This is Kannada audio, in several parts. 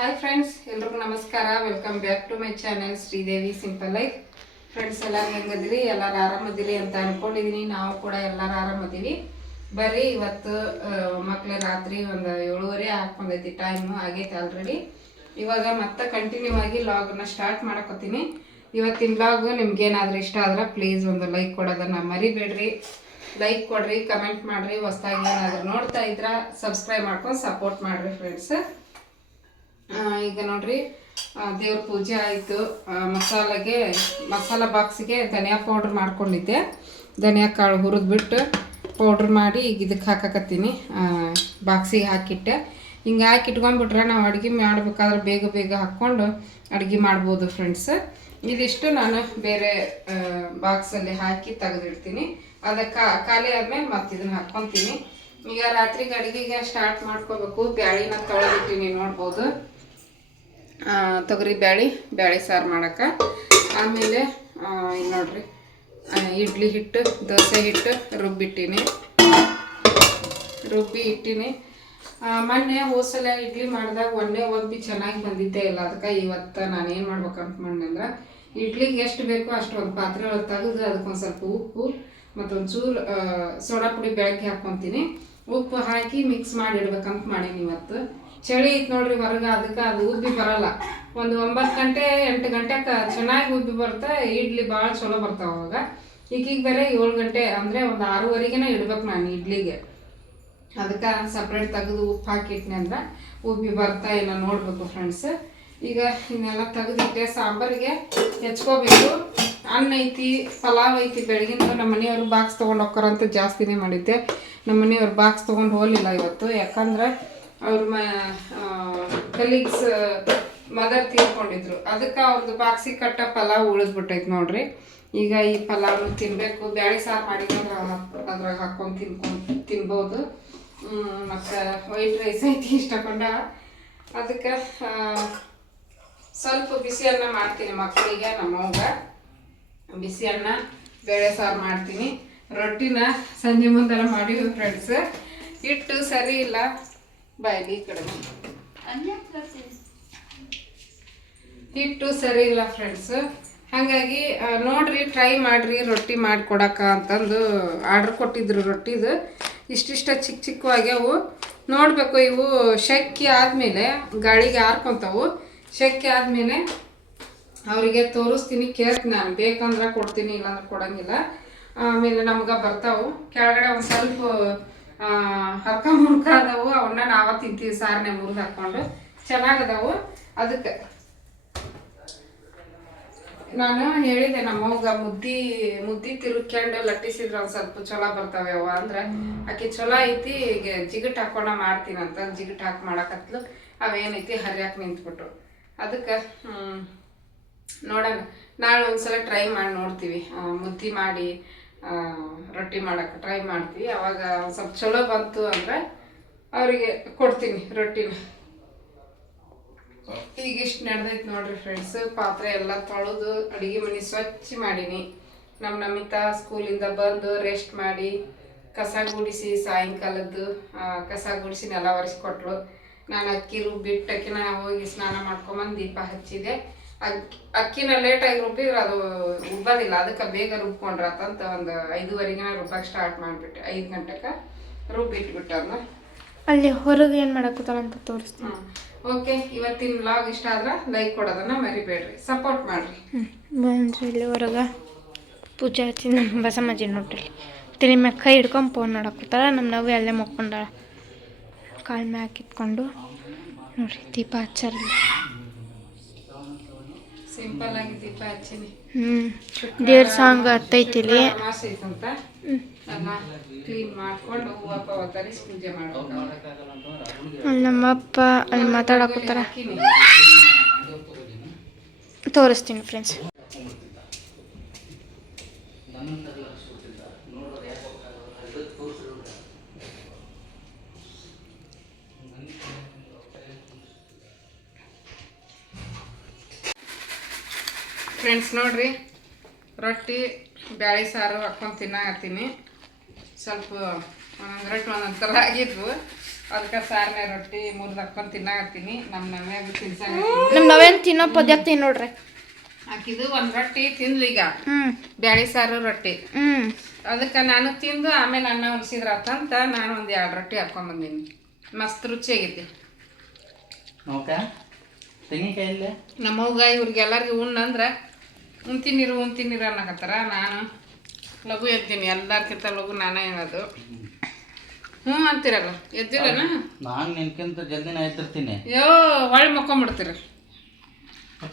ಹಾಯ್ ಫ್ರೆಂಡ್ಸ್, ಎಲ್ರಿಗೂ ನಮಸ್ಕಾರ. Welcome back to my channel Sridevi simple life. Friends, ಎಲ್ಲರೂ ಹೆಂಗದಿರಿ? ಎಲ್ಲರೂ ಆರಾಮದಿರಿ ಅಂತ ಅನ್ಕೊಂಡಿದೀನಿ. ನಾವು ಕೂಡ ಎಲ್ಲರೂ ಆರಾಮದೀವಿ. ಬರ್ರಿ, ಇವತ್ತು ಮಕ್ಳು ರಾತ್ರಿ ಒಂದು 7:30 ಹಾಕೊಂಡೈತಿ, ಟೈಮು ಆಗೈತೆ ಆಲ್ರೆಡಿ. ಇವಾಗ ಮತ್ತೆ ಕಂಟಿನ್ಯೂ ಆಗಿ ಲಾಗ್ನ ಸ್ಟಾರ್ಟ್ ಮಾಡಕೊತೀನಿ. ಇವತ್ತಿನ ಲಾಗ್ ನಿಮ್ಗೇನಾದ್ರೂ ಇಷ್ಟ ಆದ್ರೆ ಪ್ಲೀಸ್ ಒಂದು ಲೈಕ್ ಕೊಡೋದನ್ನು ಮರಿಬೇಡ್ರಿ. ಲೈಕ್ ಕೊಡ್ರಿ, ಕಮೆಂಟ್ ಮಾಡಿರಿ. ಹೊಸ್ದಾಗಿ ಏನಾದರೂ ನೋಡ್ತಾ ಇದ್ರೆ ಸಬ್ಸ್ಕ್ರೈಬ್ ಮಾಡ್ಕೊಂಡು ಸಪೋರ್ಟ್ ಮಾಡಿರಿ ಫ್ರೆಂಡ್ಸ್. ಈಗ ನೋಡ್ರಿ, ದೇವ್ರ ಪೂಜೆ ಆಯಿತು. ಮಸಾಲ ಬಾಕ್ಸಿಗೆ ಧನಿಯಾ ಪೌಡ್ರ್ ಮಾಡ್ಕೊಂಡಿದ್ದೆ. ಧನಿಯಾ ಕಾಳು ಹುರಿದ್ಬಿಟ್ಟು ಪೌಡ್ರ್ ಮಾಡಿ ಈಗ ಇದಕ್ಕೆ ಹಾಕಕತ್ತೀನಿ. ಬಾಕ್ಸಿಗೆ ಹಾಕಿಟ್ಟೆ. ಹಿಂಗೆ ಹಾಕಿಟ್ಕೊಂಡ್ಬಿಟ್ರೆ ನಾವು ಅಡುಗೆ ಮಾಡಬೇಕಾದ್ರೆ ಬೇಗ ಬೇಗ ಹಾಕ್ಕೊಂಡು ಅಡುಗೆ ಮಾಡ್ಬೋದು ಫ್ರೆಂಡ್ಸ್. ಇದಿಷ್ಟು ನಾನು ಬೇರೆ ಬಾಕ್ಸಲ್ಲಿ ಹಾಕಿ ತೆಗೆದಿಡ್ತೀನಿ. ಅದಕ್ಕೆ ಖಾಲಿ ಆದಮೇಲೆ ಮತ್ತೆ ಇದನ್ನು ಹಾಕ್ಕೊತೀನಿ. ಈಗ ರಾತ್ರಿಗೆ ಅಡುಗೆಗೆ ಸ್ಟಾರ್ಟ್ ಮಾಡ್ಕೋಬೇಕು. ಬ್ಯಾಳಿನ ತೊಳೆದಿಟ್ಟಿನಿ, ನೋಡ್ಬೋದು. ತೊಗರಿ ಬ್ಯಾಳಿ ಸಾರು ಮಾಡೋಕೆ. ಆಮೇಲೆ ಈಗ ನೋಡ್ರಿ, ಇಡ್ಲಿ ಹಿಟ್ಟು, ದೋಸೆ ಹಿಟ್ಟು ರುಬ್ಬಿ ಇಟ್ಟಿನಿ. ಮೊನ್ನೆ ಹೋಸಲ ಇಡ್ಲಿ ಮಾಡಿದಾಗ ಒಂದೇ ಒಬ್ಬಿ ಚೆನ್ನಾಗಿ ಬಂದಿದ್ದೇ ಇಲ್ಲ. ಅದಕ್ಕೆ ಇವತ್ತು ನಾನು ಏನು ಮಾಡ್ಬೇಕಂತ ಮಾಡಿದ್ರೆ, ಇಡ್ಲಿಗೆ ಎಷ್ಟು ಬೇಕೋ ಅಷ್ಟು ಒಂದು ಪಾತ್ರೆ ಒಳಗೆ ತೆಗೆದು ಅದಕ್ಕೊಂದು ಸ್ವಲ್ಪ ಉಪ್ಪು ಮತ್ತು ಒಂಚೂರು ಸೋಡಾ ಪುಡಿ ಬೆಳಗ್ಗೆ ಹಾಕ್ಕೊತೀನಿ. ಉಪ್ಪು ಹಾಕಿ ಮಿಕ್ಸ್ ಮಾಡಿ ಇಡ್ಬೇಕಂತ ಮಾಡೀನಿ. ಇವತ್ತು ಚಳಿ ಐತೆ ನೋಡ್ರಿ ಹೊರಗೆ, ಅದಕ್ಕೆ ಅದು ಉಬ್ಬಿ ಬರಲ್ಲ. ಒಂದು 9 ಗಂಟೆ 8 ಗಂಟೆಗೆ ಚೆನ್ನಾಗಿ ಉಬ್ಬಿ ಬರುತ್ತೆ. ಇಡ್ಲಿ ಭಾಳ ಚಲೋ ಬರ್ತಾವೆ ಅವಾಗ. ಈಗ ಬೇರೆ 7 ಗಂಟೆ ಅಂದರೆ ಒಂದು 6:30ಗೆನೇ ಇಡ್ಬೇಕು ನಾನು ಇಡ್ಲಿಗೆ. ಅದಕ್ಕೆ ಸಪ್ರೇಟ್ ತೆಗೆದು ಉಪ್ಪು ಹಾಕಿಟ್ನಿ ಅಂದ್ರೆ ಉಬ್ಬಿ ಬರ್ತಾ ಏನೋ ನೋಡಬೇಕು ಫ್ರೆಂಡ್ಸ್. ಈಗ ಇನ್ನೆಲ್ಲ ತೆಗೆದಿಟ್ಟೆ. ಸಾಂಬಾರಿಗೆ ಹೆಚ್ಕೋಬೇಕು. ಅನ್ನ ಐತಿ, ಪಲಾವ್ ಐತಿ. ಬೆಳಗಿಂದ ನಮ್ಮ ಮನೆಯವರು ಬಾಕ್ಸ್ ತೊಗೊಂಡು ಹೋಗ್ತಾರಂತ ಜಾಸ್ತಿನೇ ಮಾಡಿದ್ದೆ. ನಮ್ಮ ಮನೆಯವ್ರು ಬಾಕ್ಸ್ ತೊಗೊಂಡು ಹೋಗಲಿಲ್ಲ ಇವತ್ತು. ಯಾಕಂದ್ರೆ ಅವ್ರ ಕಲೀಗ್ಸ್ ಮದರ್ ತೀರ್ಕೊಂಡಿದ್ರು. ಅದಕ್ಕೆ ಅವ್ರದ್ದು ಬಾಕ್ಸಿಗೆ ಕಟ್ಟ ಪಲಾವ್ ಉಳಿದ್ಬಿಟ್ಟೈತೆ ನೋಡ್ರಿ. ಈಗ ಈ ಪಲಾವ್ನು ತಿನ್ನಬೇಕು. ಬ್ಯಾಳಿ ಸಾರು ಮಾಡಿದ್ರೆ ಅದ್ರಾಗ ಹಾಕ್ಕೊಂಡು ತಿನ್ಬೋದು. ಮತ್ತು ವೈಟ್ ರೈಸ್ ಐತಿ ಇಷ್ಟಕೊಂಡ. ಅದಕ್ಕೆ ಸ್ವಲ್ಪ ಬಿಸಿ ಅನ್ನ ಮಾಡ್ತೀನಿ ಮಕ್ಕಳಿಗೆ. ನಮ್ಮವ್ಗ ಬಿಸಿ ಅನ್ನ ಬೇಳೆ ಸಾರು ಮಾಡ್ತೀನಿ. ರೊಟ್ಟಿನ ಸಂಜೆ ಮುಂದೆಲ್ಲ ಮಾಡಿವಿ ಫ್ರೆಂಡ್ಸ್. ಹಿಟ್ಟು ಸರಿ ಇಲ್ಲ, ಬಾಯ್ಲಿ ಈ ಕಡೆ ಹಿಟ್ಟು ಸರಿ ಇಲ್ಲ ಫ್ರೆಂಡ್ಸ್. ಹಾಗಾಗಿ ನೋಡ್ರಿ, ಟ್ರೈ ಮಾಡಿರಿ ರೊಟ್ಟಿ ಮಾಡಿಕೊಡಕ್ಕ ಅಂತಂದು ಆರ್ಡ್ರ್ ಕೊಟ್ಟಿದ್ರು. ರೊಟ್ಟಿದು ಇಷ್ಟಿಷ್ಟ ಚಿಕ್ಕ ಚಿಕ್ಕವಾಗ್ಯಾವು. ನೋಡಬೇಕು, ಇವು ಶೆಕ್ಕಿ ಆದಮೇಲೆ ಗಾಳಿಗೆ ಹಾರ್ಕೊತಾವು. ಶೆಕ್ಕಿ ಆದಮೇಲೆ ಅವರಿಗೆ ತೋರಿಸ್ತೀನಿ, ಕೇಳ್ತೀನಿ. ನಾನು ಬೇಕಂದ್ರೆ ಕೊಡ್ತೀನಿ, ಇಲ್ಲಾಂದ್ರೆ ಕೊಡೋಂಗಿಲ್ಲ. ಆಮೇಲೆ ನಮ್ಗೆ ಬರ್ತಾವು. ಕೆಳಗಡೆ ಒಂದು ಸ್ವಲ್ಪ ಹರ್ಕ ಮುರ್ಕ ಅದಾವು. ಅವನ್ನ ನಾವೇ ತಿಂತೀವಿ, ಸಾರನೆ ಮುರಿದು ಹಾಕ್ಕೊಂಡು. ಚೆನ್ನಾಗದಾವು. ಅದಕ್ಕೆ ನಾನು ಹೇಳಿದೆ ನಮ್ಮವ್ಗ, ಮುದ್ದಿ ತಿರುಗ್ಕೊಂಡು ಲಟ್ಟಿಸಿದ್ರೆ ಒಂದು ಸ್ವಲ್ಪ ಚಲೋ ಬರ್ತಾವೆ ಅವ ಅಂದ್ರೆ. ಆಕೆ ಚಲೋ ಐತಿ, ಈಗ ಜಿಗಟ್ ಹಾಕೊಂಡು ಮಾಡ್ತೀನಂತ ಜಿಗಟ್ ಹಾಕಿ ಮಾಡಕತ್ಲು. ಅವೇನೈತಿ ಹರಿಯಾಕೆ ನಿಂತ್ಬಿಟ್ರು. ಅದಕ್ಕೆ ನೋಡೋಣ, ನಾಳೆ ಒಂದ್ಸಲ ಟ್ರೈ ಮಾಡಿ ನೋಡ್ತೀವಿ. ಮುದ್ದೆ ಮಾಡಿ ರೊಟ್ಟಿ ಮಾಡೋಕ್ಕೆ ಟ್ರೈ ಮಾಡ್ತೀವಿ. ಅವಾಗ ಒಂದು ಸ್ವಲ್ಪ ಚಲೋ ಬಂತು ಅಂದರೆ ಅವರಿಗೆ ಕೊಡ್ತೀನಿ ರೊಟ್ಟಿನ. ಈಗ ಇಷ್ಟು ನಡೆದೈತೆ ನೋಡ್ರಿ ಫ್ರೆಂಡ್ಸ್. ಪಾತ್ರೆ ಎಲ್ಲ ತೊಳೆದು ಅಡುಗೆ ಮನೆ ಸ್ವಚ್ಛ ಮಾಡೀನಿ. ನಮ್ಮ ನಮಿತಾ ಸ್ಕೂಲಿಂದ ಬಂದು ರೆಸ್ಟ್ ಮಾಡಿ ಕಸ ಗುಡಿಸಿ, ಸಾಯಂಕಾಲದ್ದು ಕಸ ಗುಡಿಸಿ ನೆಲ ಒರೆಸ್ಕೊಟ್ಲು. ನಾನು ಅಕ್ಕಿ ರುಬ್ಬಿಟ್ಟು ಅಕ್ಕಿನ ಹೋಗಿ ಸ್ನಾನ ಮಾಡ್ಕೊಂಬಂದು ದೀಪ ಹಚ್ಚಿದೆ. ಅಕ್ಕಿನ ಲೇಟಾಗಿ ರುಬ್ಬಿದ್ರೆ ಅದು ರುಬ್ಬೋದಿಲ್ಲ. ಅದಕ್ಕೆ ಬೇಗ ರುಬ್ಕೊಂಡ್ರತ್ತಂತ ಒಂದು 5:30ಗೆ ರುಬ್ಬಕ್ಕೆ ಸ್ಟಾರ್ಟ್ ಮಾಡಿಬಿಟ್ಟೆ. 5 ಗಂಟೆಗೆ ರುಬ್ಬಿಟ್ಬಿಟ್ಟು ಅದನ್ನ ಅಲ್ಲಿ ಹೊರಗೆ ಏನು ಮಾಡಕ್ಕಂತ ತೋರಿಸ್ತೀನಿ. ಓಕೆ, ಇವತ್ತಿನ ವ್ಲಾಗ್ ಇಷ್ಟ ಆದ್ರೆ ಲೈಕ್ ಕೊಡೋದನ್ನು ಮರಿಬೇಡ್ರಿ, ಸಪೋರ್ಟ್ ಮಾಡಿರಿ. ಬಂದ್ರಿ ಇಲ್ಲಿ ಹೊರಗೆ ಪೂಜೆ ಹಚ್ಚಿ ನಮ್ಮ ಬಸಮ್ಮಜ್ಜಿ ನೋಡ್ರಿ ತಲೆ ಮ್ಯಾಗ ಕೈ ಹಿಡ್ಕೊಂಡು ಫೋನ್ ನೋಡಕ್ಕೋತಾರ. ನಮ್ಮ ನವ್ವಿ ಅಲ್ಲೇ ಮಕ್ಕೊಂಡಾಳ, ಕಾಲು ಮ್ಯಾಗ ಇಟ್ಕೊಂಡು ನೋಡ್ರಿ. ದೀಪ ಹಚ್ಚಾರಿ, ಸಿಂಪಲ್ ಆಗಿ ದೀಪ ಹಚ್ಚಿನಿ. ದೇವ್ರ ಸಾಂಗ್ ಹತ್ತೈತಿಲಿ. ಐತಂತ ಎಲ್ಲ ಕ್ಲೀನ್ ಮಾಡ್ಕೊಂಡು ಹೂವು ಪೂವು ತರಿಸಿ ಪೂಜೆ ಮಾಡ್ಬೇಕು. ಅಲ್ಲಿ ನಮ್ಮಪ್ಪ ಅಲ್ಲಿ ಮಾತಾಡಕೋತಾರ, ತೋರಿಸ್ತೀನಿ ಫ್ರೆಂಡ್ಸ್. ಫ್ರೆಂಡ್ಸ್ ನೋಡ್ರಿ, ರೊಟ್ಟಿ ಬ್ಯಾಳಿ ಸಾರು ಹಾಕ್ಕೊಂಡು ತಿನ್ನಾಕತ್ತೀನಿ. ಸ್ವಲ್ಪ ಒಂದೊಂದು ರೊಟ್ಟಿ ಒಂದೊಂದು ಥರ ಆಗಿದ್ವು. ಅದಕ್ಕೆ ಸಾರನೆ ರೊಟ್ಟಿ 3 ಹಾಕೊಂಡು ತಿನ್ನಾಕತ್ತೀನಿ. ನಮ್ಮ ನವ್ಯಾಗ ತಿನ್ಸಾಕ ನಮ್ಮ ನಾವೇನು ತಿನ್ನೋ ಪದ್ಧತಿ ನೋಡ್ರಿ. ಆಕಿದು ಒಂದು ರೊಟ್ಟಿ ತಿಂದ್ಲೀಗ, ಹ್ಞೂ ಬ್ಯಾಳಿ ಸಾರು ರೊಟ್ಟಿ. ಹ್ಞೂ ಅದಕ್ಕೆ ನಾನು ತಿಂದು ಆಮೇಲೆ ಅನ್ನ ಉಣಿಸಿದ್ರಾತಂತ ನಾನು ಒಂದು 2 ರೊಟ್ಟಿ ಹಾಕ್ಕೊಂಬಂದೀನಿ. ಮಸ್ತ್ ರುಚಿಯಾಗೈತಿ. ಓಕೆ ತೆಂಗಿನಕಾಯಿ ನಮ್ಮವ್ಗ ಇವ್ರಿಗೆಲ್ಲರಿಗೂ ಉಣ್ಣಂದ್ರೆ ಉಣ್ತೀನಿರು ಅನ್ನಕತ್ತಾರ. ನಾನು ಲಘು ಎತ್ತೀನಿ, ಎಲ್ಲರ್ಕಿಂತ ಲಘು ನಾನೇ ಹೇಳೋದು. ಹ್ಞೂ ಅಂತೀರಲ್ಲ, ಎದ್ದಿರನ? ನಾನು ನಿನ್ಕಿಂತ ಜಲ್ದಿನ ಎದ್ದಿರ್ತೀನಿ. ಅಯ್ಯೋ ಹೊಳ್ಳಿ ಮಕ್ಕೊಂಬಿಡ್ತೀರ.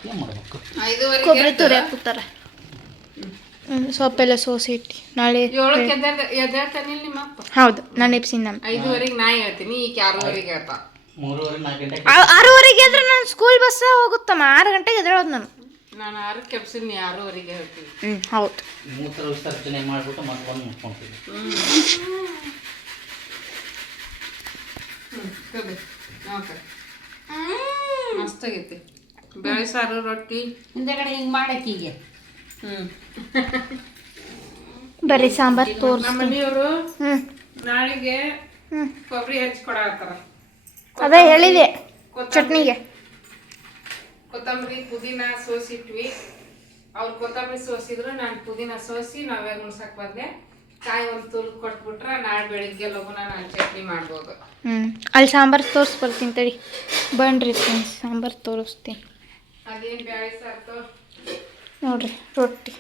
ಏನು ಮಾಡ್ಬೇಕು? 5:30 ಕೊಬ್ಬರಿ ತುರಿ ಹಾಕ್ತಾರೆ, ಸೊಪ್ಪೆಲ್ಲ ಸೋಸಿ ಇಟ್ಟು ನಾಳೆ 7ಕ್ಕೆ ಎದ್ದೇಳ್ತಾನಿಲ್ಲ ನಿಮ್ಮ ಅಪ್ಪ? ಹೌದು, ನಾನು ಎಪ್ಸಿನ ನಮ್ಮ 5:30 ನಾ ಹೇಳ್ತೀನಿ, ಈಕೆ 6:30 ಹೇಳ್ತಾ. 3:30 4 ಗಂಟೆಗೆ 6:30 ಆದ್ರೆ ನಾನು ಸ್ಕೂಲ್ ಬಸ್ ಹೋಗುತ್ತಮ್ಮ. 6 ಗಂಟೆಗೆ ಎದ್ದೇಳೋದು ನಾನು. ನಾನು 6ಕ್ಕೆ ಎಬ್ಸಿನಿ, 6:30 ಹೇಳ್ತೀನಿ. ಹೌದು. ಮೂತ್ರ ವಿಸರ್ಜನೆ ಮಾಡಿಬಿಟ್ಟು ಮತ್ತೆ ಬಂದು ಮುಟ್ಕೊಳ್ತೀನಿ. ಓಕೆ, ಮಸ್ತಾಗೈತಿ. ಬೇಳೆ ಸಾರು ರೊಟ್ಟಿ ಹಿಂದೆಗಡೆ ಹಿಂಗೆ ಮಾಡಕ್ಕೀಗೆ. ಬರೀ ಸಾಂಬಾರು ನಮ್ಮ ತೋರಿಸ್ತೀನಿ. ಮನೆಯವರು ಹ್ಞೂ ನಾಳೆಗೆ ಹ್ಞೂ ಕೊಬ್ಬರಿ ಹಚ್ಕೊಡತ್ತಾರ. ಅದೇ ಹೇಳಿದೆ ಚಟ್ನಿಗೆ. ಕೊತ್ತಂಬರಿ ಪುದೀನ ಸೋಸಿಟ್ವಿ. ಅವ್ರು ಕೊತ್ತಂಬರಿ ಸೋಸಿದ್ರು, ನಾನು ಪುದೀನ ಸೋಸಿ ನಾವೇ ಮುಳ್ಸಕ್ ಬಂದೆ. ಕಾಯಿ ಒಂದು ತುರ್ದು ಕೊಟ್ಬಿಟ್ರೆ ನಾಳೆ ಬೆಳಿಗ್ಗೆ ಲಘುನ ನಾನು ಚಟ್ನಿ ಮಾಡ್ಬೋದು. ಅಲ್ಲಿ ಸಾಂಬಾರು ತೋರಿಸ್ಬರ್ತೀನಿ ತಡಿ. ಬನ್ರಿ ಫ್ರೆಂಡ್ಸ್, ಸಾಂಬಾರು ತೋರಿಸ್ತೀನಿ. ಅದೇನು ಬ್ಯಾಳಿ ಸಾರ್ತು ನೋಡ್ರಿ, ರೊಟ್ಟಿ,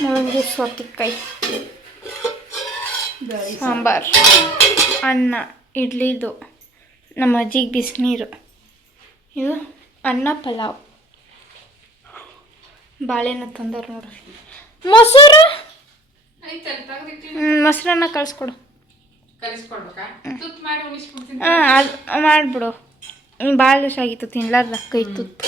ಮೂಲಂಗಿ ಸೌತೆಕಾಯಿ, ಸಾಂಬಾರು, ಅನ್ನ, ಇಡ್ಲಿದು, ನಮ್ಮ ಅಜ್ಜಿಗೆ ಬಿಸಿನೀರು, ಇದು ಅನ್ನ ಪಲಾವ್, ಬಾಳೆಹಣ್ಣು ತಂದವ್ರು ನೋಡ್ರಿ, ಮೊಸರು. ಐತಲ್ಲ ತೆಗ್ದಿಟ್ಟು ಮೊಸರನ್ನ ಕಳಿಸ್ಕೊಡು. ಕಲಿಸ್ಕೊಡ್ಬೇಕಾ? ತುತ್ತು ಮಾಡಿ ಉಣಿಸ್ಬಿಡ್ತೀನಿ. ಹಾಂ, ಅದು ಮಾಡಿಬಿಡು. ಭಾಳ ದಿವಸ ಆಗಿತ್ತು ತಿನ್ಲಾರ್ದ ಕೈ ತುತ್ತು.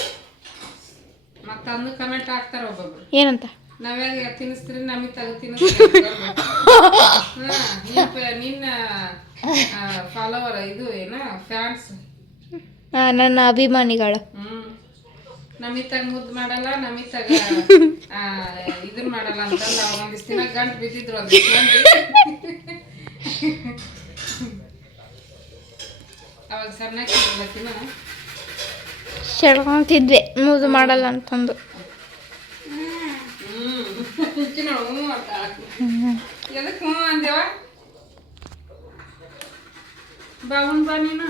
ಮತ್ತೆ ಅಂದು ಕಮೆಂಟ್ ಹಾಕ್ತಾರ ಒಬ್ಬೊಬ್ರು, ಏನಂತ? ನಾವ್ಯಾಗ ತಿನ್ನಿಸ್ತೀರಿ ನಮಗೆ ತಗ ತಿನ್ನಿಸ್ತೀರಿ. ನಿನ್ನ ಫಾಲೋವರ್ ಇದು ಏನ ಫ್ಯಾನ್ಸ್. ನನ್ನ ಅಭಿಮಾನಿಗಳು. ನಮಿತಾಗ ಮುದ್ದು ಮಾಡಲ್ಲ, ನಮಿತಾಗ ಇದನ್ ಮಾಡಲ್ಲ ಅಂತಂದು ಅವ್ರು ಒಂದಿಷ್ಟು ದಿನ ಗಂಟು ಬಿದ್ದಿದ್ರು. ಒಂದಿಷ್ಟು ಮಂದಿ ಅವಾಗ ಸಣ್ಣಕ್ಕಿರ್ಲಕ್ಕಿನ ಸೆಳ್ಕೊಂತಿದ್ವಿ ಮುದ್ದು ಮಾಡಲ್ಲ ಅಂತಂದು. ಎದಕ್ಕೆ ಹ್ಞೂ ಅಂದೇವ? ಬಾವುನ್ ಬಾ ನೀನು.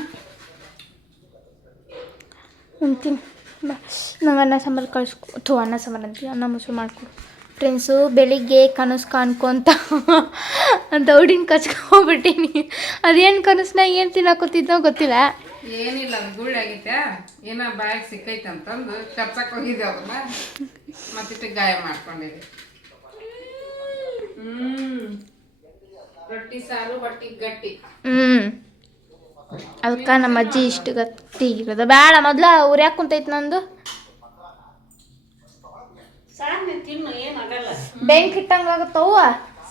ಅಂತೀನಿ ಬಾ, ನಂಗೆ ಅನ್ನ ಸಾಂಬಾರು ಕಳಿಸ್ಕೊ. ಅನ್ನ ಸಾಂಬಾರು ಅಂತೀವಿ, ಅನ್ನ ಮೊಸರು ಮಾಡಿಕೊಡು. ಫ್ರೆಂಡ್ಸು ಬೆಳಿಗ್ಗೆ ಕನಸು ಕಾಣ್ಕೊಂತ ಅಂತ ಹುಡಿನ ಕಚ್ಕೊಂಡ್ಬಿಟ್ಟಿನಿ. ಅದೇನು ಕನಸ್ನಾಗ ಏನು ತಿನ್ನಕೋತಿದ್ನೋ ಗೊತ್ತಿಲ್ಲ. ಏನಿಲ್ಲ, ಅದು ಗುಳ್ಳಾಗೈತೆ, ಏನೋ ಬಾಯಾಗ ಸಿಕ್ಕೈತೆ ಅಂತಂದು ಕರ್ಸಕ್ಕೆ ಹೋಗಿದ್ದೆ. ಅದನ್ನ ಮತ್ತಿಟ್ಟು ಗಾಯ ಮಾಡ್ಕೊಂಡಿದ್ದೆ. ರೊಟ್ಟಿ ಸಾರು ಹೊಟ್ಟಿ ಗಟ್ಟಿ. ಅದಕ್ಕೆ ನಮ್ಮ ಅಜ್ಜಿ ಇಷ್ಟು ಗಟ್ಟಿ ಇರೋದು ಬೇಡ. ಮೊದಲು ಉರ್ಯಾಕ ಕುಂತೈತಿ ನಂದು. ಸಾರ್ನ ತಿನ್ನು, ಏನಾಗಲ್ಲ. ಬೆಂಕಿ ಇಟ್ಟಂಗಾಗತ್ತವ.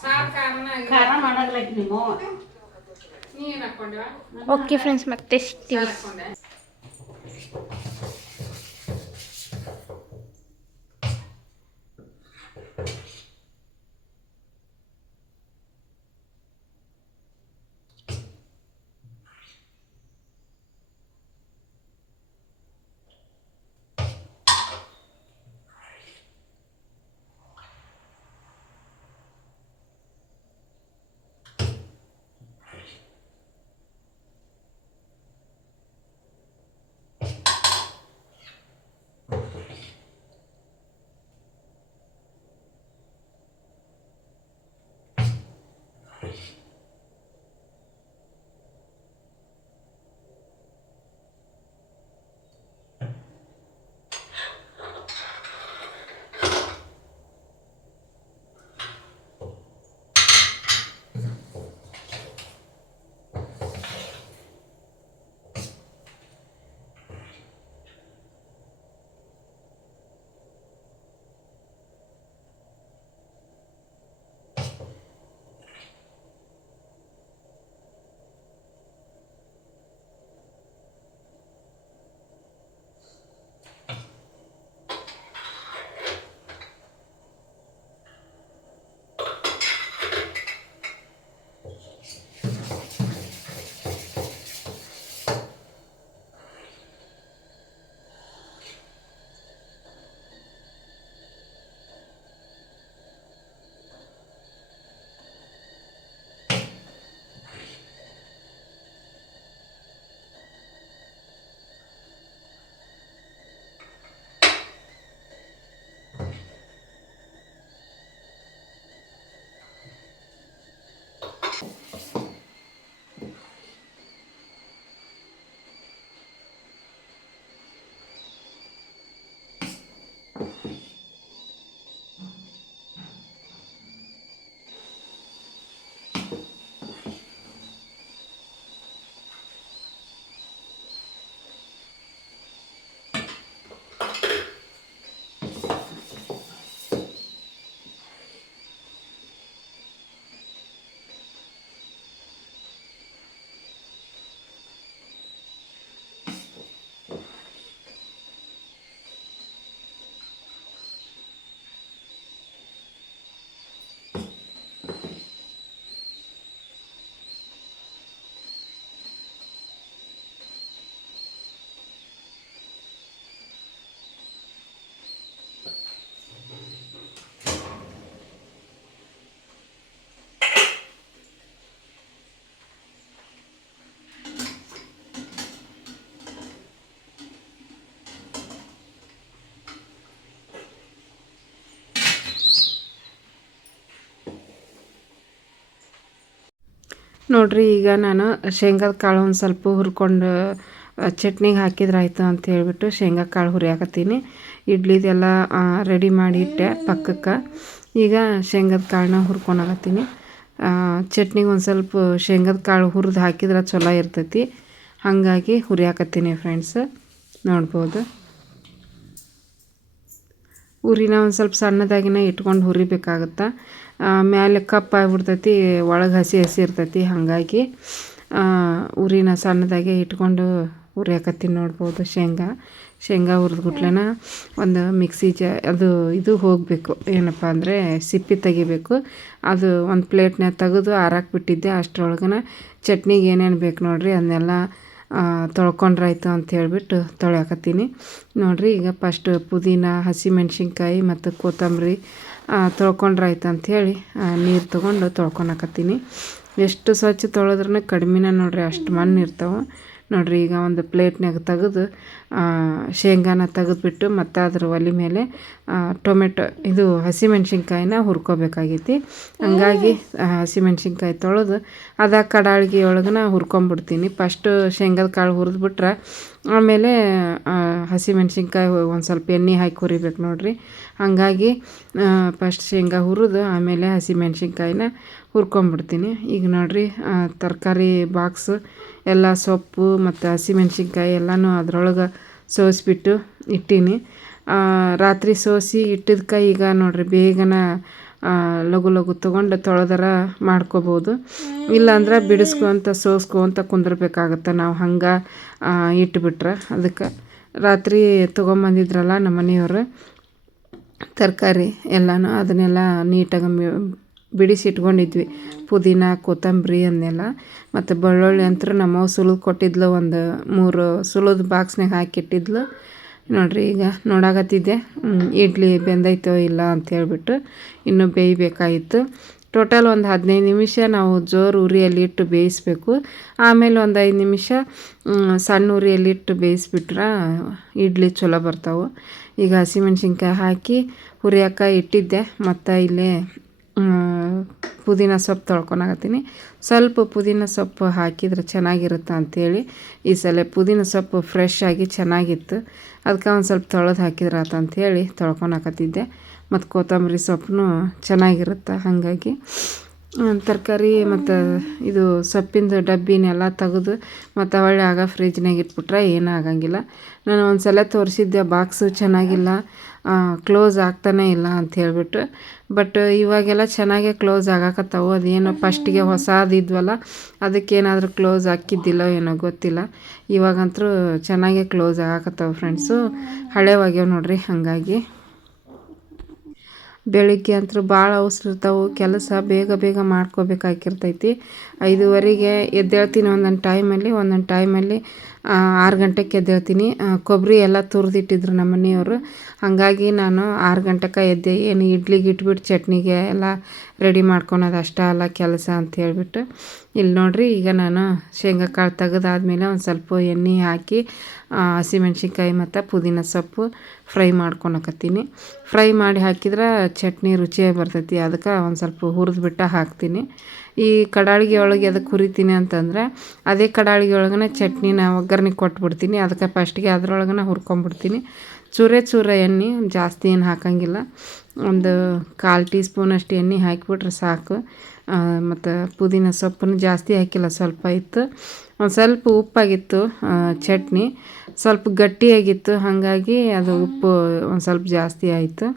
ಸಾರು ಕಾರಣ ಖಾರ ಮಾಡಲ್ಲ ನಿಮ್ಮ. ನೀ ಏನು ಹಾಕ್ಕೊಂಡ್ಯವ? ಓಕೆ ಫ್ರೆಂಡ್ಸ್, ಮತ್ತೆ ಸಿಗ್ತೀವಿ. ಹಾಕ್ಕೊಂಡೆ. ನೋಡ್ರಿ ಈಗ ನಾನು ಶೇಂಗಾದ ಕಾಳು ಒಂದು ಸ್ವಲ್ಪ ಹುರ್ಕೊಂಡು ಚಟ್ನಿಗೆ ಹಾಕಿದ್ರೆ ಆಯಿತು ಅಂತ ಹೇಳ್ಬಿಟ್ಟು ಶೇಂಗಾ ಕಾಳು ಹುರಿಯಾಕತ್ತೀನಿ. ಇಡ್ಲಿದೆಲ್ಲ ರೆಡಿ ಮಾಡಿ ಇಟ್ಟೆ ಪಕ್ಕಕ್ಕೆ. ಈಗ ಶೇಂಗಾದ ಕಾಳನ್ನ ಹುರ್ಕೊಳಕತ್ತೀನಿ. ಚಟ್ನಿಗೆ ಒಂದು ಸ್ವಲ್ಪ ಶೇಂಗಾದ ಕಾಳು ಹುರಿದು ಹಾಕಿದ್ರೆ ಚಲೋ ಇರ್ತೈತಿ, ಹಾಗಾಗಿ ಹುರಿಯಾಕತ್ತೀನಿ ಫ್ರೆಂಡ್ಸ್. ನೋಡ್ಬೋದು ಉರಿನ ಒಂದು ಸ್ವಲ್ಪ ಸಣ್ಣದಾಗಿನ ಇಟ್ಕೊಂಡು ಹುರಿಬೇಕಾಗತ್ತೆ. ಮೇಲೆ ಕಪ್ಪಾಗಿಬಿಡ್ತೈತಿ, ಒಳಗೆ ಹಸಿ ಹಸಿ ಇರ್ತೈತಿ. ಹಾಗಾಗಿ ಉರಿನ ಸಣ್ಣದಾಗೆ ಇಟ್ಕೊಂಡು ಹುರಿಯಾಕತ್ತೀನಿ. ನೋಡ್ಬೋದು ಶೇಂಗಾ ಹುರಿದ್ಬಿಟ್ಲೆನ ಒಂದು ಮಿಕ್ಸಿ ಇದು ಹೋಗಬೇಕು, ಏನಪ್ಪ ಅಂದರೆ ಸಿಪ್ಪಿ ತೆಗಿಬೇಕು. ಅದು ಒಂದು ಪ್ಲೇಟ್ನಾಗ ತೆಗೆದು ಆರಾಕ್ಬಿಟ್ಟಿದ್ದೆ. ಅಷ್ಟರೊಳಗನ ಚಟ್ನಿಗೆ ಏನೇನು ಬೇಕು ನೋಡಿರಿ ಅದನ್ನೆಲ್ಲ ತೊಳ್ಕೊಂಡ್ರಾಯ್ತು ಅಂತ ಹೇಳ್ಬಿಟ್ಟು ತೊಳ್ಯಾಕತ್ತೀನಿ. ನೋಡಿರಿ ಈಗ ಫಸ್ಟ್ ಪುದೀನ, ಹಸಿಮೆಣ್ಸಿನ್ಕಾಯಿ ಮತ್ತು ಕೊತ್ತಂಬರಿ ತೊಳ್ಕೊಂಡ್ರಾಯ್ತು ಅಂಥೇಳಿ ನೀರು ತೊಗೊಂಡು ತೊಳ್ಕೊಳಕತ್ತೀನಿ. ಎಷ್ಟು ಸ್ವಚ್ಛ ತೊಳೆದ್ರೂ ಕಡಿಮೆನ ನೋಡಿರಿ, ಅಷ್ಟು ಮಣ್ಣು ಇರ್ತಾವೆ. ನೋಡಿರಿ ಈಗ ಒಂದು ಪ್ಲೇಟ್ನಾಗ ತೆಗೆದು ಶೇಂಗಾನ ತೆಗೆದ್ಬಿಟ್ಟು ಮತ್ತು ಅದ್ರ ಒಲೆ ಮೇಲೆ ಹಸಿಮೆಣ್ಸಿನ್ಕಾಯಿನ ಹುರ್ಕೋಬೇಕಾಗೈತಿ. ಹಂಗಾಗಿ ಹಸಿಮೆಣ್ಸಿನ್ಕಾಯಿ ತೊಳೆದು ಕಡಾಳಿಗೆ ಒಳಗನ ಹುರ್ಕೊಂಬಿಡ್ತೀನಿ. ಫಸ್ಟು ಶೇಂಗಾದ ಕಾಳು ಹುರಿದ್ಬಿಟ್ರೆ ಆಮೇಲೆ ಹಸಿಮೆಣ್ಸಿನ್ಕಾಯಿ ಒಂದು ಸ್ವಲ್ಪ ಎಣ್ಣೆ ಹಾಕಿ ಹುರಿಬೇಕು ನೋಡಿರಿ. ಹಾಗಾಗಿ ಫಸ್ಟ್ ಶೇಂಗಾ ಹುರಿದು ಆಮೇಲೆ ಹಸಿಮೆಣ್ಸಿನ್ಕಾಯಿನ ಹುರ್ಕೊಂಬಿಡ್ತೀನಿ. ಈಗ ನೋಡಿರಿ ತರಕಾರಿ ಬಾಕ್ಸು ಎಲ್ಲ ಸೊಪ್ಪು ಮತ್ತು ಹಸಿಮೆಣ್ಸಿನ್ಕಾಯಿ ಎಲ್ಲನೂ ಅದ್ರೊಳಗೆ ಸೋಸಿಬಿಟ್ಟು ಇಟ್ಟೀನಿ. ರಾತ್ರಿ ಸೋಸಿ ಇಟ್ಟಿದ್ದಕ್ಕೆ ಈಗ ನೋಡಿರಿ ಬೇಗನ ಲಘು ಲಘು ತೊಗೊಂಡು ತೊಳೆದರ ಮಾಡ್ಕೋಬೋದು. ಇಲ್ಲಾಂದ್ರೆ ಬಿಡಿಸ್ಕೊಂತ ಸೋಸ್ಕೊಂತ ಕುಂದಿರ್ಬೇಕಾಗತ್ತೆ ನಾವು ಹಂಗೆ ಇಟ್ಬಿಟ್ರೆ. ಅದಕ್ಕೆ ರಾತ್ರಿ ತೊಗೊಂಬಂದಿದ್ರಲ್ಲ ನಮ್ಮ ಮನೆಯವರು ತರಕಾರಿ ಎಲ್ಲನೂ ಅದನ್ನೆಲ್ಲ ನೀಟಾಗಿ ಬಿಡಿಸಿ ಇಟ್ಕೊಂಡಿದ್ವಿ. ಪುದೀನ, ಕೊತ್ತಂಬರಿ ಅದನ್ನೆಲ್ಲ ಮತ್ತು ಬೆಳ್ಳುಳ್ಳಿ ಅಂತೂ ನಮ್ಮವ್ವ ಸುಲಿದು ಕೊಟ್ಟಿದ್ಲು. ಒಂದು 3 ಸುಲಿದು ಬಾಕ್ಸ್ನಾಗ ಹಾಕಿಟ್ಟಿದ್ಲು. ನೋಡಿರಿ ಈಗ ನೋಡಾಕತ್ತಿದ್ದೆ ಇಡ್ಲಿ ಬೆಂದೈತೋ ಇಲ್ಲ ಅಂಥೇಳ್ಬಿಟ್ಟು. ಇನ್ನೂ ಬೇಯಬೇಕಾಗಿತ್ತು. ಟೋಟಲ್ ಒಂದು 15 ನಿಮಿಷ ನಾವು ಜೋರು ಉರಿಯಲ್ಲಿ ಇಟ್ಟು ಬೇಯಿಸಬೇಕು. ಆಮೇಲೆ ಒಂದು 5 ನಿಮಿಷ ಸಣ್ಣ ಉರಿಯಲ್ಲಿಟ್ಟು ಬೇಯಿಸ್ಬಿಟ್ರೆ ಇಡ್ಲಿ ಚಲೋ ಬರ್ತಾವೆ. ಈಗ ಹಸಿಮೆಣ್ಸಿನ್ಕಾಯಿ ಹಾಕಿ ಹುರಿಯಾಕ ಇಟ್ಟಿದ್ದೆ. ಮತ್ತು ಇಲ್ಲೇ ಪುದೀನ ಸೊಪ್ಪು ತೊಳ್ಕೊಳಕತ್ತೀನಿ. ಸ್ವಲ್ಪ ಪುದೀನ ಸೊಪ್ಪು ಹಾಕಿದರೆ ಚೆನ್ನಾಗಿರುತ್ತೆ ಅಂಥೇಳಿ ಈ ಸಲ ಪುದೀನ ಸೊಪ್ಪು ಫ್ರೆಶ್ ಆಗಿ ಚೆನ್ನಾಗಿತ್ತು. ಅದಕ್ಕೆ ಒಂದು ಸ್ವಲ್ಪ ತೊಳೆದು ಹಾಕಿದ್ರೆ ಆತಂಥೇಳಿ ತೊಳ್ಕೊಳಕತ್ತಿದ್ದೆ. ಮತ್ತು ಕೊತ್ತಂಬರಿ ಸೊಪ್ಪು ಚೆನ್ನಾಗಿರುತ್ತೆ. ಹಾಗಾಗಿ ತರಕಾರಿ ಮತ್ತು ಇದು ಸೊಪ್ಪಿಂದು ಡಬ್ಬಿನೆಲ್ಲ ತೆಗೆದು ಮತ್ತು ಒಳ್ಳೆ ಫ್ರಿಜ್ನಾಗ ಇಟ್ಬಿಟ್ರೆ ಏನೂ ಆಗಂಗಿಲ್ಲ. ನಾನು ಒಂದು ಸಲ ತೋರಿಸಿದ್ದೆ ಬಾಕ್ಸು ಚೆನ್ನಾಗಿಲ್ಲ, ಕ್ಲೋಸ್ ಆಗ್ತಾನೇ ಇಲ್ಲ ಅಂತ ಹೇಳ್ಬಿಟ್ಟು. ಬಟ್ ಇವಾಗೆಲ್ಲ ಚೆನ್ನಾಗೇ ಕ್ಲೋಸ್ ಆಗಾಕತ್ತಾವು. ಅದೇನೋ ಫಸ್ಟಿಗೆ ಹೊಸದಿದ್ವಲ್ಲ ಅದಕ್ಕೇನಾದರೂ ಕ್ಲೋಸ್ ಹಾಕಿದ್ದಿಲ್ಲ ಏನೋ ಗೊತ್ತಿಲ್ಲ. ಇವಾಗಂತೂ ಚೆನ್ನಾಗೇ ಕ್ಲೋಸ್ ಆಗಾಕತ್ತಾವೆ ಫ್ರೆಂಡ್ಸು. ಹಳೆವಾಗ್ಯಾವ ನೋಡ್ರಿ. ಹಾಗಾಗಿ ಬೆಳಿಗ್ಗೆ ಅಂತೂ ಭಾಳ ಅವಸರ ಇರ್ತಾವೆ, ಕೆಲಸ ಬೇಗ ಬೇಗ ಮಾಡ್ಕೋಬೇಕಾಗಿರ್ತೈತಿ. 5:15ಗೆ ಎದ್ದೇಳ್ತೀನಿ ಒಂದೊಂದು ಟೈಮಲ್ಲಿ 6 ಗಂಟೆಗೆ ಎದ್ದೇಳ್ತೀನಿ. ಕೊಬ್ಬರಿ ಎಲ್ಲ ತುರಿದಿಟ್ಟಿದ್ರು ನಮ್ಮ ಮನೆಯವರು. ಹಾಗಾಗಿ ನಾನು 6 ಗಂಟೆಗೆ ಎದ್ದೆ. ಏನು ಇಡ್ಲಿಗೆ ಇಟ್ಬಿಟ್ಟು ಚಟ್ನಿಗೆ ಎಲ್ಲ ರೆಡಿ ಮಾಡ್ಕೊಳೋದು ಅಷ್ಟೇ ಅಲ್ಲ ಕೆಲಸ ಅಂತ ಹೇಳ್ಬಿಟ್ಟು. ಇಲ್ಲಿ ನೋಡಿರಿ ಈಗ ನಾನು ಶೇಂಗಾ ಕಾಳು ತೆಗೆದಾದ್ಮೇಲೆ ಒಂದು ಸ್ವಲ್ಪ ಎಣ್ಣೆ ಹಾಕಿ ಹಸಿಮೆಣ್ಸಿನ್ಕಾಯಿ ಮತ್ತು ಪುದೀನ ಸೊಪ್ಪು ಫ್ರೈ ಮಾಡ್ಕೊಳಕತ್ತೀನಿ. ಫ್ರೈ ಮಾಡಿ ಹಾಕಿದ್ರೆ ಚಟ್ನಿ ರುಚಿಯಾಗಿ ಬರ್ತೈತಿ. ಅದಕ್ಕೆ ಒಂದು ಸ್ವಲ್ಪ ಹುರಿದ್ಬಿಟ್ಟು ಹಾಕ್ತೀನಿ. ಈ ಕಡಾಳಿಗೆ ಒಳಗೆ ಅದಕ್ಕೆ ಹುರಿತೀನಿ ಅಂತಂದರೆ ಅದೇ ಕಡಾಳಿಗೆ ಒಳಗನೆ ಚಟ್ನಿನ ಒಗ್ಗರಣೆ ಕೊಟ್ಬಿಡ್ತೀನಿ. ಅದಕ್ಕೆ ಫಸ್ಟಿಗೆ ಅದ್ರೊಳಗನೆ ಹುರ್ಕೊಂಬಿಡ್ತೀನಿ. ಚೂರೇ ಎಣ್ಣೆ, ಜಾಸ್ತಿ ಏನು ಹಾಕೋಂಗಿಲ್ಲ. ಒಂದು 1/4 ಟೀ ಸ್ಪೂನಷ್ಟು ಎಣ್ಣೆ ಹಾಕಿಬಿಟ್ರೆ ಸಾಕು. ಮತ್ತು ಪುದೀನ ಸೊಪ್ಪನ್ನು ಜಾಸ್ತಿ ಹಾಕಿಲ್ಲ, ಸ್ವಲ್ಪ ಇತ್ತು. ಒಂದು ಸ್ವಲ್ಪ ಉಪ್ಪಾಗಿತ್ತು ಚಟ್ನಿ, ಸ್ವಲ್ಪ ಗಟ್ಟಿಯಾಗಿತ್ತು. ಹಾಗಾಗಿ ಅದು ಉಪ್ಪು ಒಂದು ಸ್ವಲ್ಪ ಜಾಸ್ತಿ ಆಯಿತು.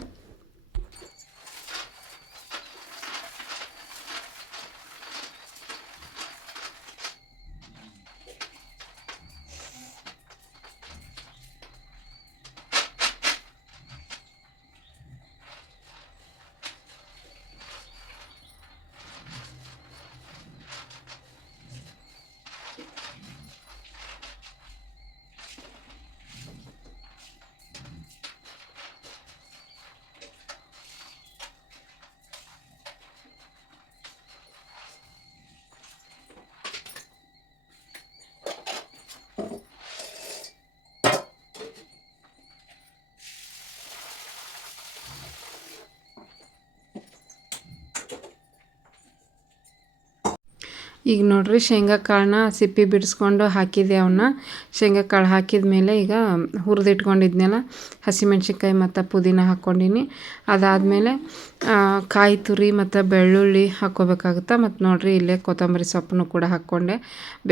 ಈಗ ನೋಡ್ರಿ ಶೇಂಗಾ ಕಾಳನ್ನ ಸಿಪ್ಪಿ ಬಿಡಿಸ್ಕೊಂಡು ಹಾಕಿದೆ ಅವನ್ನ. ಶೇಂಗಾ ಕಾಳು ಹಾಕಿದ ಮೇಲೆ ಈಗ ಹುರಿದಿಟ್ಕೊಂಡಿದ್ನೆಲ್ಲ ಹಸಿಮೆಣ್ಸಿನ್ಕಾಯಿ ಮತ್ತು ಪುದೀನ ಹಾಕ್ಕೊಂಡಿನಿ. ಅದಾದಮೇಲೆ ಕಾಯಿ ತುರಿ ಮತ್ತು ಬೆಳ್ಳುಳ್ಳಿ ಹಾಕ್ಕೋಬೇಕಾಗುತ್ತೆ. ಮತ್ತು ನೋಡಿರಿ ಇಲ್ಲೇ ಕೊತ್ತಂಬರಿ ಸೊಪ್ಪನ್ನು ಕೂಡ ಹಾಕ್ಕೊಂಡೆ,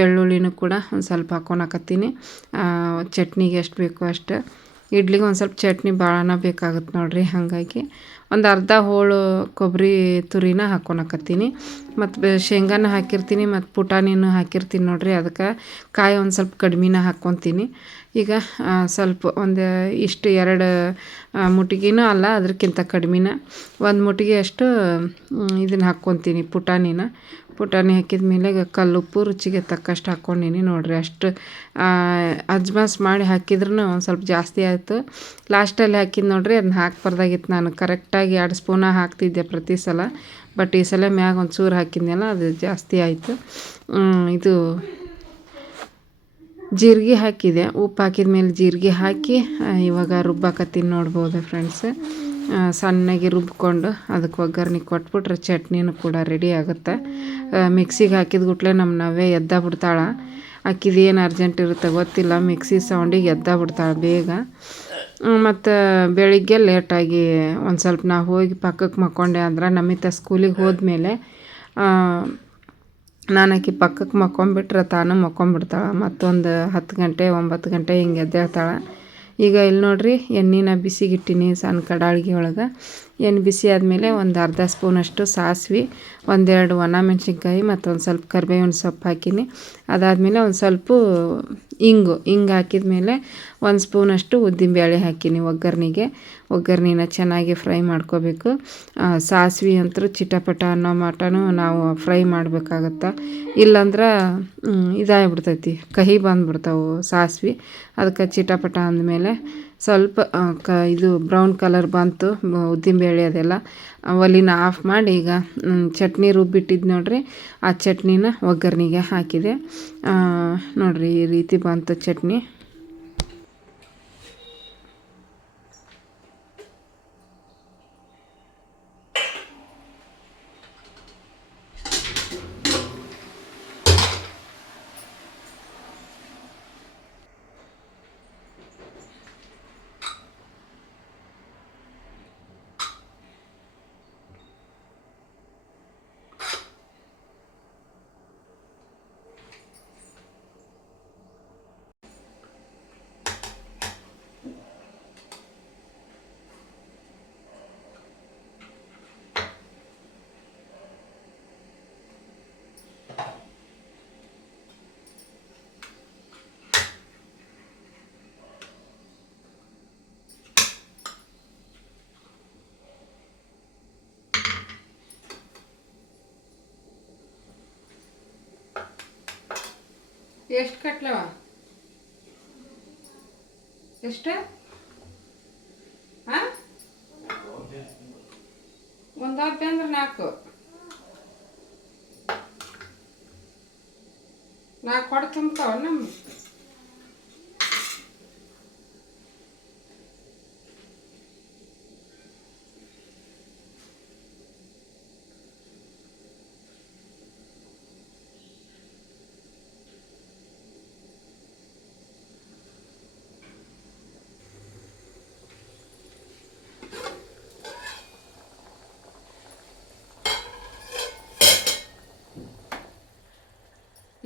ಬೆಳ್ಳುಳ್ಳಿನೂ ಕೂಡ ಒಂದು ಸ್ವಲ್ಪ ಹಾಕ್ಕೊಳಕತ್ತೀನಿ. ಚಟ್ನಿಗೆ ಎಷ್ಟು ಬೇಕೋ ಅಷ್ಟು. ಇಡ್ಲಿಗೆ ಒಂದು ಸ್ವಲ್ಪ ಚಟ್ನಿ ಭಾಳನ ಬೇಕಾಗುತ್ತೆ ನೋಡಿರಿ. ಹಾಗಾಗಿ ಒಂದು ಅರ್ಧ ಹೋಳು ಕೊಬ್ಬರಿ ತುರಿನ ಹಾಕ್ಕೊಳಕತ್ತೀನಿ. ಮತ್ತು ಶೇಂಗಾನ ಹಾಕಿರ್ತೀನಿ ಮತ್ತು ಪುಟಾಣಿನೂ ಹಾಕಿರ್ತೀನಿ ನೋಡಿರಿ. ಅದಕ್ಕೆ ಕಾಯಿ ಒಂದು ಸ್ವಲ್ಪ ಕಡ್ಮೆನ ಹಾಕ್ಕೊತೀನಿ. ಈಗ ಸ್ವಲ್ಪ ಒಂದು ಇಷ್ಟು 2 ಮುಟ್ಟಿಗೆನೂ ಅಲ್ಲ, ಅದಕ್ಕಿಂತ ಕಡ್ಮೆನ 1 ಮುಟ್ಟಿಗೆ ಅಷ್ಟು ಇದನ್ನು ಹಾಕ್ಕೊತೀನಿ ಪುಟಾಣಿ ಹಾಕಿದ ಮೇಲೆ ಈಗ ಕಲ್ಲುಪ್ಪು ರುಚಿಗೆ ತಕ್ಕಷ್ಟು ಹಾಕ್ಕೊಂಡಿನಿ ನೋಡಿರಿ. ಅಷ್ಟು ಅಜ್ಮಾಸ್ ಮಾಡಿ ಹಾಕಿದ್ರೂ ಒಂದು ಸ್ವಲ್ಪ ಜಾಸ್ತಿ ಆಯಿತು. ಲಾಸ್ಟಲ್ಲಿ ಹಾಕಿದ್ದು ನೋಡಿರಿ, ಅದನ್ನ ಹಾಕ್ಬಾರ್ದಾಗಿತ್ತು. ನಾನು ಕರೆಕ್ಟಾಗಿ 2 ಸ್ಪೂನ ಹಾಕ್ತಿದ್ದೆ ಪ್ರತಿ ಸಲ. ಬಟ್ ಈ ಸಲ ಮ್ಯಾಗ ಒಂದು ಚೂರು ಹಾಕಿದ್ನಲ್ಲ, ಅದು ಜಾಸ್ತಿ ಆಯಿತು. ಇದು ಜೀರಿಗೆ ಹಾಕಿದೆ, ಉಪ್ಪು ಹಾಕಿದ ಮೇಲೆ ಜೀರಿಗೆ ಹಾಕಿ ಇವಾಗ ರುಬ್ಬಾಕತ್ತೀನಿ ನೋಡ್ಬೋದು ಫ್ರೆಂಡ್ಸ್. ಸಣ್ಣಗೆ ರುಬ್ಕೊಂಡು ಅದಕ್ಕೆ ಒಗ್ಗರಣೆ ಕೊಟ್ಬಿಟ್ರೆ ಚಟ್ನಿನೂ ಕೂಡ ರೆಡಿ ಆಗುತ್ತೆ. ಮಿಕ್ಸಿಗೆ ಹಾಕಿದ ಗುಟ್ಲೆ ನಮ್ಮ ನವ್ಯ ಎದ್ದ ಬಿಡ್ತಾಳೆ. ಆಕಿದೇನು ಅರ್ಜೆಂಟ್ ಇರುತ್ತೆ ಗೊತ್ತಿಲ್ಲ, ಮಿಕ್ಸಿ ಸೌಂಡಿಗೆ ಎದ್ದ ಬಿಡ್ತಾಳೆ ಬೇಗ. ಮತ್ತು ಬೆಳಿಗ್ಗೆ ಲೇಟಾಗಿ ಒಂದು ಸ್ವಲ್ಪ ನಾ ಹೋಗಿ ಪಕ್ಕಕ್ಕೆ ಮಕ್ಕೊಂಡೆ ಅಂದ್ರೆ ನಮಿತ ಸ್ಕೂಲಿಗೆ ಹೋದ್ಮೇಲೆ ನಾನು ಆಕಿ ಪಕ್ಕಕ್ಕೆ ಮಕ್ಕೊಂಬಿಟ್ರೆ ತಾನು ಮಕ್ಕೊಂಬಿಡ್ತಾಳೆ. ಮತ್ತೊಂದು 10 ಗಂಟೆ 9 ಗಂಟೆ ಹಿಂಗೆ ಎದ್ದೇಳ್ತಾಳೆ. ಈಗ ಇಲ್ಲಿ ನೋಡಿರಿ ಎಣ್ಣೆನ ಬಿಸಿಗಿಟ್ಟಿನಿ ಸಣ್ಣ ಕಡಾಳಿಗೆ ಒಳಗೆ. ಎಣ್ಣೆ ಬಿಸಿ ಆದಮೇಲೆ ಒಂದು ಅರ್ಧ ಸ್ಪೂನಷ್ಟು ಸಾಸಿವೆ, 1-2 ಒಣಮೆಣ್ಸಿನ್ಕಾಯಿ ಮತ್ತು ಒಂದು ಸ್ವಲ್ಪ ಕರಿಬೇವಿನ ಸೊಪ್ಪು ಹಾಕಿನಿ. ಅದಾದಮೇಲೆ ಒಂದು ಸ್ವಲ್ಪ ಇಂಗು ಹಾಕಿದ ಮೇಲೆ 1 ಸ್ಪೂನಷ್ಟು ಉದ್ದಿನಬೇಳೆ ಹಾಕಿನಿ ಒಗ್ಗರಣೆನ ಚೆನ್ನಾಗಿ ಫ್ರೈ ಮಾಡ್ಕೋಬೇಕು. ಸಾಸಿವೆ ಅಂತೂ ಚಿಟಪಟ ಅನ್ನೋ ಮಟನೂ ನಾವು ಫ್ರೈ ಮಾಡಬೇಕಾಗತ್ತೆ. ಇಲ್ಲಾಂದ್ರೆ ಇದಾಗ್ಬಿಡ್ತೈತಿ, ಕಹಿ ಬಂದುಬಿಡ್ತಾವೆ ಸಾಸಿವೆ. ಅದಕ್ಕೆ ಚಿಟಪಟ ಅಂದಮೇಲೆ ಸ್ವಲ್ಪ ಇದು ಬ್ರೌನ್ ಕಲರ್ ಬಂತು ಉದ್ದಿನಬೇಳೆ ಅದೆಲ್ಲ. ಒಲಿನ ಆಫ್ ಮಾಡಿ ಈಗ ಚಟ್ನಿ ರುಬ್ಬಿಟ್ಟಿದ್ದು ನೋಡಿರಿ, ಆ ಚಟ್ನಿನ ಒಗ್ಗರಣೆಗೆ ಹಾಕಿದೆ. ನೋಡಿರಿ ಈ ರೀತಿ ಬಂತು ಚಟ್ನಿ. ಎಷ್ಟು ಕಟ್ಲವ? ಎಷ್ಟು? ಹಾಂ, ಒಂದು ಹಬ್ಬ ಅಂದ್ರೆ 4 ಹೊಡೆ ತುಂಬ್ತಾವ ನಮ್ಮ.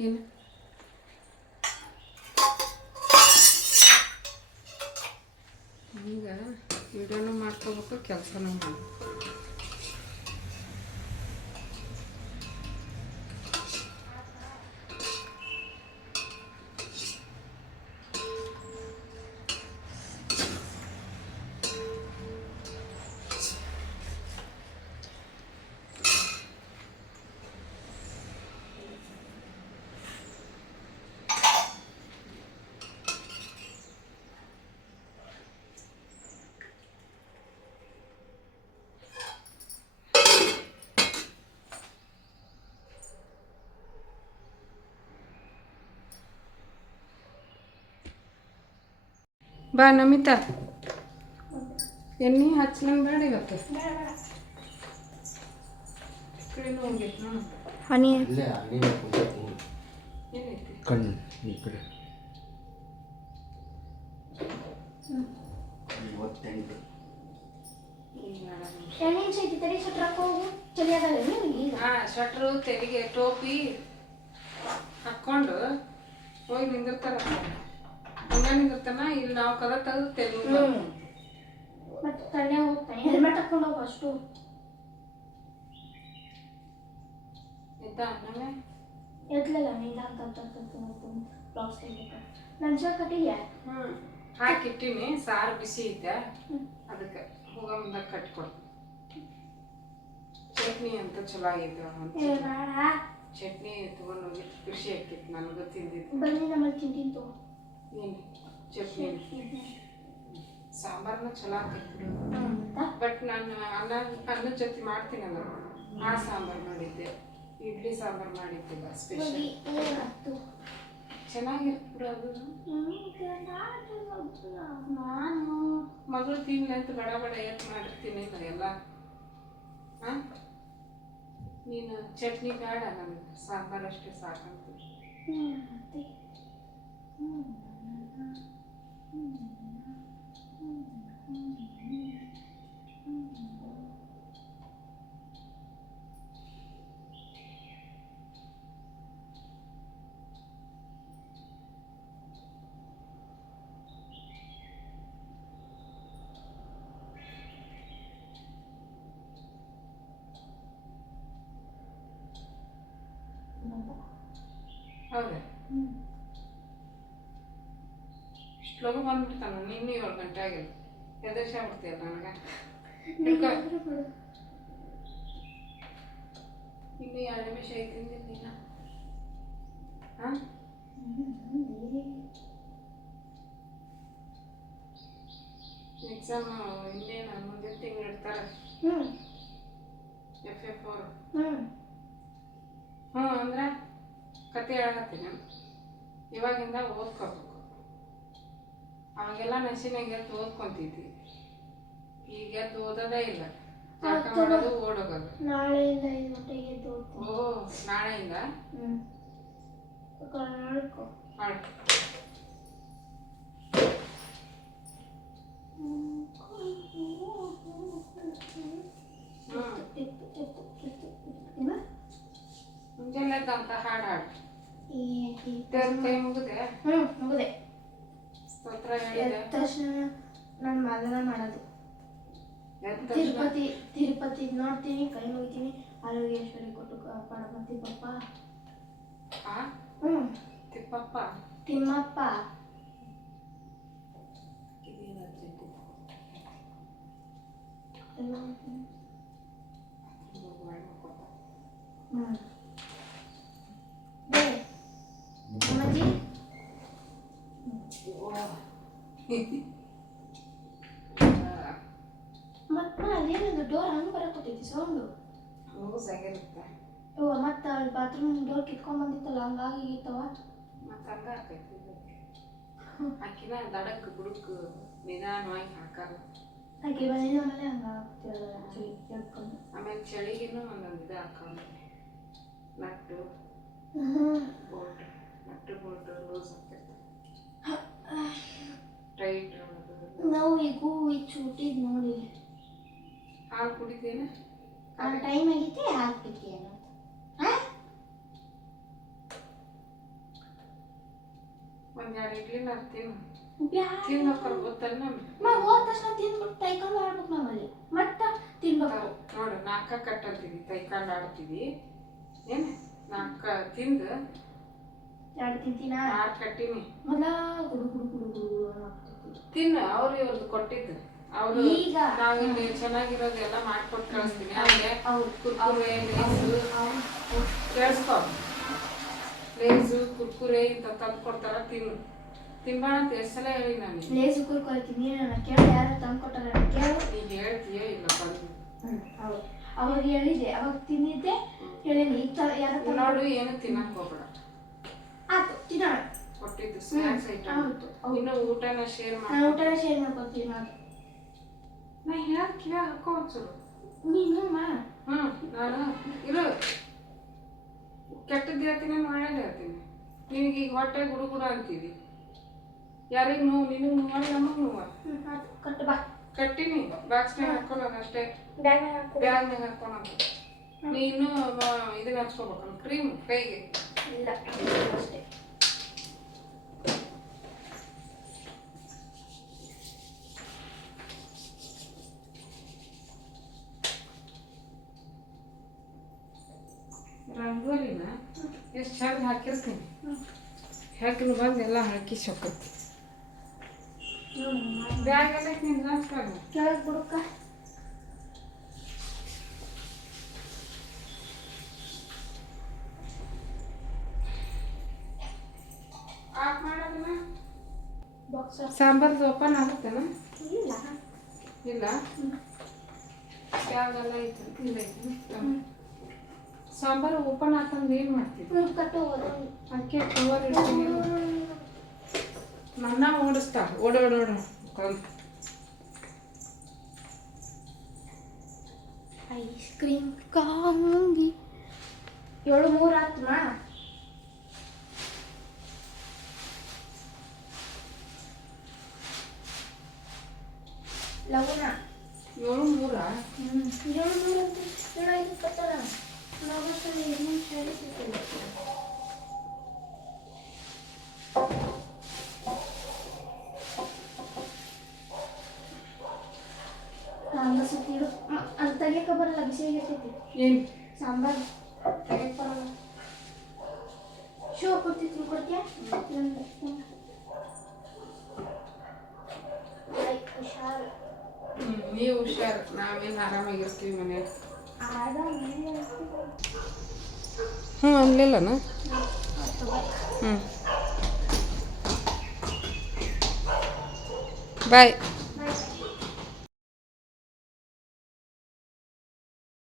ಏನು ಈಗ ವಿಡಿಯೋನು ಮಾಡ್ಕೋಬೇಕು, ಕೆಲಸನೂ ಮಾಡಬೇಕು. ಬಾ ನಮಿತಾ, ಎಣ್ಣೆ ಹಚ್ಚಲಂಗೆ ಬೇಡ ಇವತ್ತು. ಕಡೆನೂ ಹೋಗೈತೆ ನೋಡು. ಆನಿಯನ್ ಇಲ್ಲೇ ಅಂಗಡಿ ಕುಂತೈತಿ ಏನೈತಿ ಕಣ್ಣು ಈ ಕಡೆ 58 ಎಣ್ಣೆ ಸೈತಿ ತಡಿ ಸಟ್ರಕ್ಕೆ ಹೋಗು ಚಳಿ ಅದಾವ ಈಗ ಹಾಂ ಸ್ವೆಟ್ರು ತೆಲಿಗೆ ಟೋಪಿ ಹಾಕ್ಕೊಂಡು ಹೋಗಿ ನಿಂದಿರ್ತಾರ ಹಂಗ ನಿಂದಿರ್ತಾನ ಇಲ್ಲಿ ನಾವು ಕದ ತೆಗೆದು ತೆಲಿಗೆ ಮತ್ತೆ ತಣ್ಣೆ ಹೋಗ್ತಾನೆ ಹೆಲ್ಮೆಟ್ ಹಾಕೊಂಡು ಹೋಗು ಅಷ್ಟು ಇದ್ದ ಅನ್ನವೇ ಎದ್ಲಲ್ಲ ನೀನು ಬ್ಲಾಕ್ಸ್ ತೆಗಿಬೇಕು ಮೆಣಸಿನ ಕಟ್ಟಿದ್ಯಾ ಹಾಕಿಟ್ಟಿನಿ ಸಾರು ಬಿಸಿ ಐತೆ ಅದಕ್ಕೆ ಹೋಗ ಮುಂದಾಗ ಕಟ್ಕೊಡು ಚಟ್ನಿ ಅಂತ ಚಲೋ ಆಗೈತೆ ಚಟ್ನಿ ತಗೊಂಡು ಹೋಗಿ ಖುಷಿ ಆಕೈತಿ ನನಗೂ ತಿಂದಿದ್ದು ಬನ್ನಿ ನಮ್ಮಲ್ಲಿ ತಿಂತಿಂತು ಏನು ಚಟ್ನಿ ಸಾಂಬಾರ್ನ ಚಲೋ ಆಕೈತಿ ಬಟ್ ನಾನು ಅನ್ನದ ಜೊತೆ ಮಾಡ್ತೀನಲ್ಲ ಆ ಸಾಂಬಾರು ಮಾಡಿದ್ದೆ ಇಡ್ಲಿ ಸಾಂಬಾರು ಮಾಡಿದ್ದಿಲ್ಲ ಸ್ಪೆಷಲ್ ಚೆನ್ನಾಗಿರ್ಬಿಡು ಅದು ನಾನು ಮಗಳು ತಿನ್ಲಿ ಅಂತ ಬಡ ಬಡ ಎತ್ತು ಮಾಡಿರ್ತೀನಿ ಎಲ್ಲ ಹಾಂ ನೀನು ಚಟ್ನಿ ಬೇಡ ನನಗೆ ಸಾಂಬಾರು ಅಷ್ಟೇ ಸಾಕಂತ ಹೌದಾ ಇಷ್ಟು ಲಗು ಬಂದ್ಬಿಡ್ತಾನ ನಿನ್ನೆ 7 ಗಂಟೆ ಆಗಿಲ್ಲ ಎದುರ್ಸಾಗ್ಬಿಡ್ತೀಯಲ್ಲ ನನಗೆ ಇನ್ನೂ 2 ನಿಮಿಷ ಐತಿ ನೀನು ಹಾಂ ಎಕ್ಸಾಮ್ ಇನ್ನೇನು ಮುಂದಿನ ತಿಂಗಳು ಇಡ್ತಾರೆ FF ಅವರು ಅಂದ್ರೆ ಕತೆ ಹೇಳಕತ್ತೀನಿ ಇವಾಗಿಂದ ಓದ್ಕೋಬೇಕು ಅವಾಗೆಲ್ಲ ನಶಿನಾಗ ಎದ್ದು ಓದ್ಕೊಂತಿದ್ವಿ ಈಗ ಎದ್ದು ಓದೋದೇ ಇಲ್ಲ ಪಾಠ ಮಾಡೋದು ಓಡೋಗೋದು ನಾಳೆಯಿಂದ 5 ಗಂಟೆಗೆ ಎದ್ದು ಓ ನಾಳೆಯಿಂದ ನೋಡ್ಕೊ ಮಾಡಿ ಮುಂಜಾನೆ ಅಂತ ಹಾಡು ಹಾಡು ದೇವ್ರ ಕೈ ಮುಗಿದೆ ಮುಗಿದೆ ಸ್ತೋತ್ರ ಹೇಳಿದೆ ತಕ್ಷಣ ನಾನು ಮಾದನ ಮಾಡೋದು ತಿರುಪತಿ ನೋಡ್ತೀನಿ ಕೈ ಮುಗಿತೀನಿ ಆರೋಗ್ಯೇಶ್ವರಿ ಕೊಟ್ಟು ಗಣಪತಿ ಪಪ್ಪ ತಿಪ್ಪಪ್ಪ ತಿಮ್ಮಪ್ಪ ಅಮ್ಮಾಜಿ ಮತ್ತೆ ಅದೇನದು ಡೋರ್ ಹಂಗೆ ಬರಕತ್ತೈತಿ ಸೌಂಡು ಆಗಿರುತ್ತೆ ಮತ್ತೆ ಅಲ್ಲಿ ಬಾತ್ರೂಮ್ ಡೋರ್ ಕಿತ್ಕೊಂಡ್ ಬಂದಿತ್ತಲ್ಲ ಹಂಗಾಗಿ ಇತ್ತವ ಮತ್ತೆ ಹಂಗ ಆಕೈತಿ ಆಕಿನ ದಡಕ್ ಬುಡಕ್ ನಿಧಾನವಾಗಿ ಹಾಕಲ್ಲ ಹಾಗೆ ಬಂದಿದ್ದು ಆಮೇಲೆ ಹಂಗ ಆಮೇಲೆ ಚಳಿಗಿನ್ನೂ ಒಂದೊಂದು ಇದು ಹಾಕೊಂಡು nut bolt nut bolt loose ಆಗ್ತಿರ್ತದೆ ಟೈಟ್ ನಾವು ಈಗ ಚೂಟಿದ್ ನೋಡಿ ಹಾಲು ಕುಡಿತೇನೆ ಆ ಟೈಮ್ ಆಗೈತಿ ಹಾಕ್ಬಿಟ್ಟಿ ಅನ್ನೋದು ಒಂದೆರಡು ಇಡ್ಲಿನ ತಿನ್ನೋಕರ್ ಗೊತ್ತಲ್ಲ ಹೋದ ತಕ್ಷಣ ತಿಂದ್ಬಿಟ್ಟು ತೈಕೊಂಡು ಆಡ್ಬೇಕು ನಾವಲ್ಲಿ ಮತ್ತೆ ತಿನ್ಬೇಕು ನೋಡು 4 ಕಟ್ ಅಂತೀವಿ ತೈಕೊಂಡು ಆಡ್ತೀವಿ ಏನು 4 ತಿಂದು 2 ತಿಂತೀನ 6 ಕಟ್ಟಿನಿ ಮೊದಲ ಗುಡು ಗುಡು ಗುಡು ಗುಡು ತಿನ್ನು ಅವ್ರು ಇವ್ರದ್ದು ಕೊಟ್ಟಿದ್ದು ಅವರು ಈಗ ನಾವಿಲ್ಲಿ ಚೆನ್ನಾಗಿರೋದೆಲ್ಲ ಮಾಡ್ಕೊಟ್ಟು ಕಳಿಸ್ತೀನಿ ಹಾಗೆ ಕುರ್ಕುರೆ ಲೇಸು ಕೇಳಿಸ್ಕೊ ಲೇಸು ಕುರ್ಕುರೆ ಇಂಥ ತಂದು ಕೊಡ್ತಾರ ತಿನ್ಬೇಡ ಅಂತ ಎಷ್ಟು ಸಲ ಹೇಳಿ ನಾನು ಲೇಸು ಕುರ್ಕುರೆ ತಿನ್ನಿ ನಾನು ಕೇಳಿ ಯಾರು ತಂದು ಕೊಟ್ಟಾರ ಕೇಳು ಈಗ ಹೇಳ್ತೀಯೋ ಇಲ್ಲ ಬಂದು ಹೌದು ಅವಾಗ ಹೇಳಿದ್ದೆ ಅವಾಗ ತಿಂದಿದ್ದೆ ಹೇಳಿನಿ ಈಗ ಯಾರು ನೋಡು ಏನು ತಿನ್ನಕ್ ಹೋಗ್ಬೇಡ ಆಯ್ತು ತಿನ್ನೋಣ ಕೊಟ್ಟಿದ್ದು ಸ್ನ್ಯಾಕ್ಸ್ ಐಟಮ್ ಇನ್ನು ಊಟನ ಶೇರ್ ನಾನು ಊಟನ ಶೇರ್ ಮಾಡ್ಕೊತೀನಿ ನಾನು ನಾ ಹೇಳಕ್ ಕಿವ್ಯಾಗ ಹಾಕೋ ಒಂಚೂರು ನೀನು ನಾನು ಇರು ಕೆಟ್ಟದ್ದು ಹೇಳ್ತೀನಿ ಒಳ್ಳೇದು ಹೇಳ್ತೀನಿ. ನಿನಗೆ ಈಗ ಹೊಟ್ಟೆ ಗುಡು ಗುಡು ಅಂತೀವಿ. ಯಾರಿಗೆ ನೋವು? ನಿನಗೆ ನೋವು ನಮಗೆ ನೋವು. ಕಟ್ಟು ಬಾ. ಕಟ್ಟಿನಿ ಬಾಕ್ಸ್ನಾಗ ಹಾಕೊಳ್ಳೋಣ ಅಷ್ಟೇ. ಬ್ಯಾಗ್ನಾಗ ಹಾಕೋಣ. ನೀನು ಇದನ್ನ ಹಚ್ಕೋಬೇಕಲ್ಲ ಕ್ರೀಮ್ ಕೈಗೆ. ಇಲ್ಲ ಅಷ್ಟೇ. ರಂಗೋಲಿನ ಎಷ್ಟು ಚಂದ ಹಾಕಿರ್ತೀನಿ. ಹಾಕಿನ ಬಂದು ಎಲ್ಲ ಹಾಕಿ ಸೊಕ್ಕತ್ತಿ. ಬ್ಯಾಗ್ ಎಲ್ಲ ನಿಂದು ಹಾಕ್ತಾಗ ಕೆಳಗೆ ಬಿಡುಕ್ಕ. ಆಫ್ ಮಾಡೋದನ್ನ ಬಾಕ್ಸ್ ಸಾಂಬಾರ್ದು ಓಪನ್ ಆಗುತ್ತೇನ? ಇಲ್ಲ. ಇಲ್ಲ ಬ್ಯಾಗ್ ಎಲ್ಲ ಐತೆ ಇದೈತಿ. ಸಾಂಬಾರು ಓಪನ್ ಆತಂದ್ರೆ ಏನು ಮಾಡ್ತೀವಿ? ಕಟ್ಟು ಅಕ್ಕಿ ಕವರ್ ಇಡ್ತೀನಿ. ನನ್ನ ಓಡಿಸ್ತಾ ಓಡೋಡು ಐಸ್ ಕ್ರೀಮ್ ಕಾಂಗಿ 7-3 ಆತ್ಮ. ಲಗುನ 7-3 7-3 ಅಂತ 7-5 ಕಟ್ಟಣ. ಲಗಸಲ್ಲಿ 2 ನಿಮಿಷ ಹಿಡಿತಿಲ್ಲ. ಸತಿಡು ಅದು ತೆಗಿಯಕ್ಕೆ ಬರಲ್ಲ, ಬಿಸಿ ಆಗಿರ್ತೈತಿ. ಏನು ಸಾಂಬಾರು ತೆಗಿಯಕ್ಕೆ ಬರಲ್ಲ. ಶೋ ಕೊಡ್ತಿತ್ತು, ಕೊಡ್ತೀಯಾ? ಹುಷಾರು. ನೀವು ಹುಷಾರು, ನಾವೇನು ಆರಾಮಾಗಿರ್ತೀವಿ ಮನೆಯಾಗ. ಅಲ್ಲಿಲ್ಲನ? ಬಾಯ್.